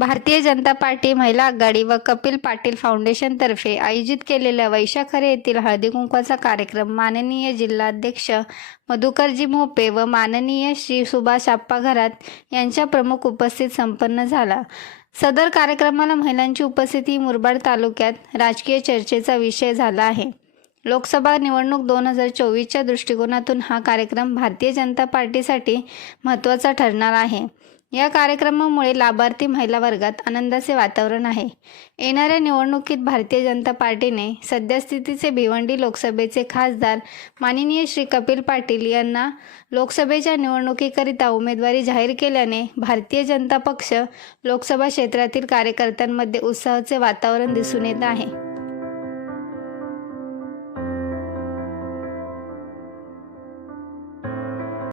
Bharatiya Janata party महिला आघाडी व कपिल पाटील फाउंडेशनतर्फे आयोजित केलेल्या वैशाखरे येथील हळदी कुंकवाचा कार्यक्रम माननीय जिल्हाध्यक्ष मधुकरजी मोपे व माननीय श्री सुभाष आप्पा घरात यांच्या प्रमुख उपस्थित संपन्न झाला. सदर कार्यक्रमाला महिलांची उपस्थिती मुरबाड तालुक्यात राजकीय चर्चेचा विषय झाला आहे. लोकसभा निवडणूक दोन हजार चोवीसच्या दृष्टिकोनातून हा कार्यक्रम भारतीय जनता पार्टीसाठी महत्त्वाचा ठरणार आहे. या कार्यक्रमामुळे लाभार्थी महिला वर्गात आनंदाचे वातावरण आहे. येणाऱ्या निवडणुकीत भारतीय जनता पार्टीने सद्यस्थितीचे भिवंडी लोकसभेचे खासदार माननीय श्री कपिल पाटील यांना लोकसभेच्या निवडणुकीकरिता उमेदवारी जाहीर केल्याने भारतीय जनता पक्ष लोकसभा क्षेत्रातील कार्यकर्त्यांमध्ये उत्साहाचे वातावरण दिसून येत आहे.